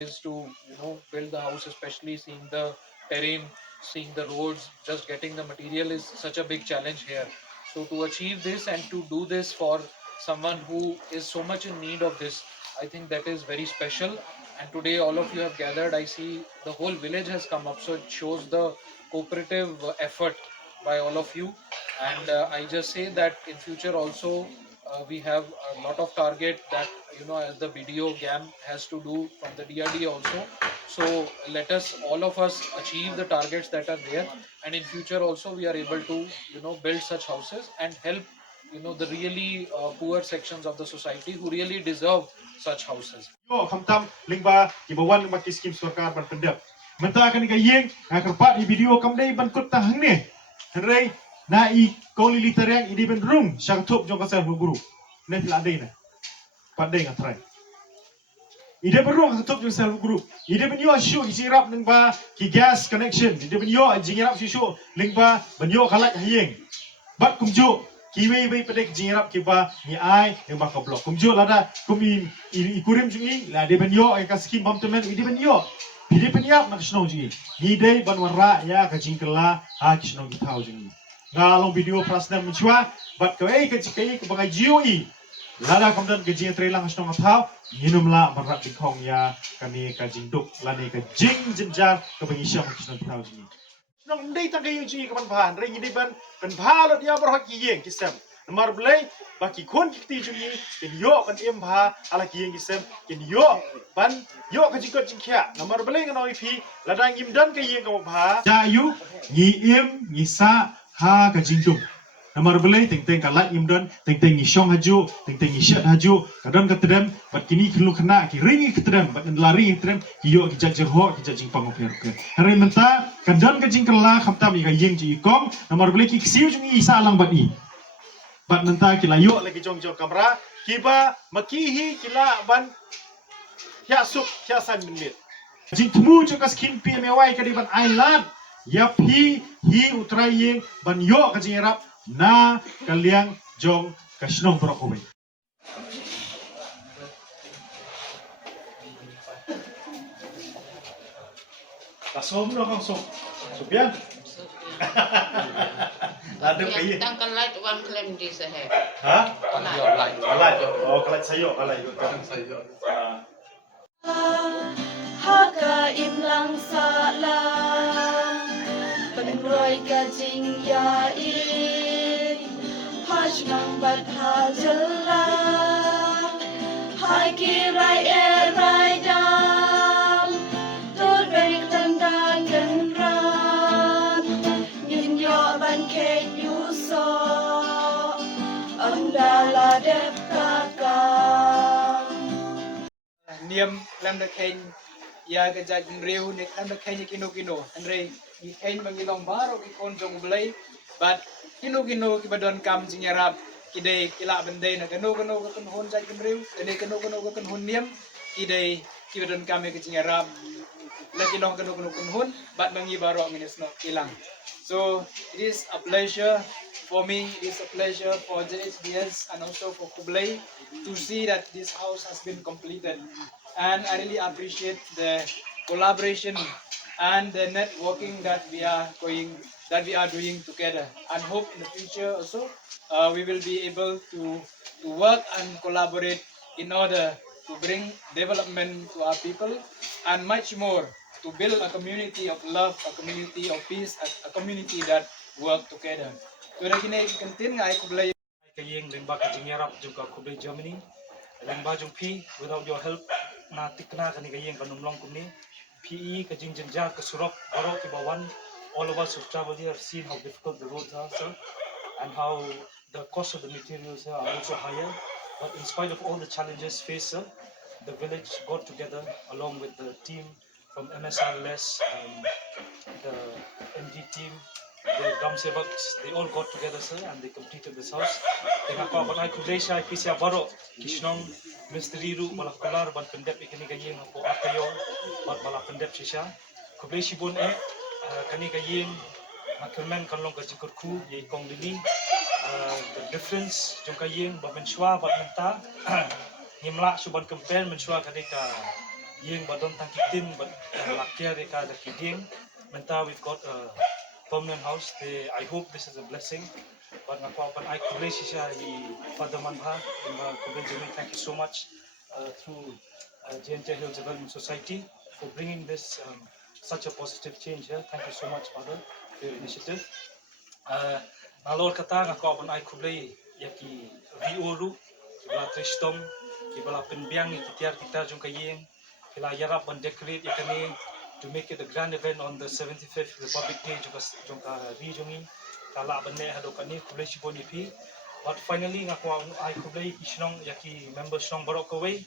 is to build the house, especially seeing the terrain, seeing the roads, just getting the material is such a big challenge here. So to achieve this and to do this for someone who is so much in need of this, I think that is very special. And today all of you have gathered. I see the whole village has come up, so it shows the cooperative effort by all of you. And I just say that in future also we have a lot of target that as the BDO GAM has to do from the DRDA also. So let us, all of us, achieve the targets that are there, and in future also we are able to build such houses and help the really poor sections of the society who really deserve such houses. Yo kamtam lingba kibawan lingba kiskim sarkar ban pendep. Menta kan gayeng kerpat di video kamdai ban kut tahang ni. Henry na I koli literang I di ben room syang thup jong kasar guru. Ne pila dei na. Padai ngatrai. I di ben room syang thup jong kasar guru. I di ben yo shu I sirap lingba ki gas connection. I di ben yo jingirap shu lingba ben yo kalak hayeng. Bat kumjo kiwi bai pedek jingrap kiba ni ai yang bakal blok kumjo lada kumi ikurim jungi la de ben yo ai kaskim bam temen I de ben yo pide penyap nak snow jungi ni dei ban warra ya ka jingkela ha kisno gi tau jungi ngalong video prasna menchua bat ka ai ka jikai ka bagai jiu I lada kamdan ke jing trelang snow tau minum la barat di khong ya kani ka jingduk la ni ka jing jinjar ka bangi syam kisno gi tau jungi nong dei tak kayu jungi kaman bahan ring ini ban kan bha dia berhak yeng kisam nomor belai baki kon kiti jungi ken yo kan em bha ala yeng kisam ken yo ban yo ka jikot jingkya nomor belai kan oi phi ladang im dan ka yeng ka bha ja yu ni em ni sa ha ka jingdum nomor belai teng teng kalat im dan teng teng ni syong haju teng teng ni syat haju kadang ka tedam bat kini kelu kena ki ringi ka tedam bat lari tedam ki yo ki jajer ho ki jajing pang oper ke hari menta kadang ka jingkela khamta mi ka yeng ji kom nomor belai ki siu jungi isa lang bat I bat menta ki layo lagi jong jong kamera kiba makihi kila ban ya sup ya san minit jing temu jo ka skin pi me wai ka di ban island ya hi utrai yeng ban yo ka jingirap na kaliang jong kasnong brokowe kasom no kang so Sopian lada kaye tangkan light one claim this ahead ha Light. light oh kalai sayo kalai sayo Haka imlang salam Penroy kajing yain Haj nang bat hajala Hai kirai erai dam Tur berik tendang genran Yin yo ban kek yuso Andala dep kakang niam lam da ken ya ga ja reu ne lam da ken kino andre ni ken mangilong baro ki kon jong blai but kino ki badon kam jingarap kidai kila bende na kano ka kan hon ja reu ene kano ka kan hon niam kidai ki badon kam ke jingarap lagi long kano kan hon but mangi baro minis no kilang. So it is a pleasure for me, it is a pleasure for JHDS and also for Kublai to see that this house has been completed. And I really appreciate the collaboration and the networking that we are doing together. And hope in the future also we will be able to work and collaborate in order to bring development to our people and much more to build a community of love, a community of peace, a community that work together. Kaya kini kantin nga ay kublay kayeng lingba ka jingyarap juga kublay Germany lingba jung pi without your help na tikna kani kayeng kanumlong kumni PE ka jingjenjar ka surok baro ki bawan all of us who travel here have seen how difficult the roads are sir, and how the cost of the materials are also higher, but in spite of all the challenges faced sir, the village got together along with the team from MSRLS, the MD team, the Gram Sevaks, they all got together, sir, and they completed this house. Dengan kau apa nak Malaysia, Pisia Barok, Kishnong, Misteri Ru, Malah Kolar, Ban Pendep ikani kayeng po Akayo, Ban Malah Pendep Shisha. Kublesi pun kani kayeng makelmen kanlong kajikutku, ye kong lini. The difference jong kayeng, Ban Menshua, Ban Menta, Nimla Suban Kempen Menshua kani ka ïing badon tangkitin but lakia reka da kiding. Menta we've got a permanent house. I hope this is a blessing. But ngakwa pan I kublay siya I Father Manha, kublay Jimmy, thank you so much through JNJ Hills Development Society for bringing this such a positive change here. Thank you so much, Father, for your initiative. Nalor kata ngakwa pan I kublay yaki violu, kibla tristom, kibla penbiang ikitiar kita jung kaying, kila yarap and decorate yakani to make it a grand event on the 75th Republic Day jungka regioni kala benne hadokani kublay siboni pi. But finally ngakwa I kublay isnong yaki members song borok away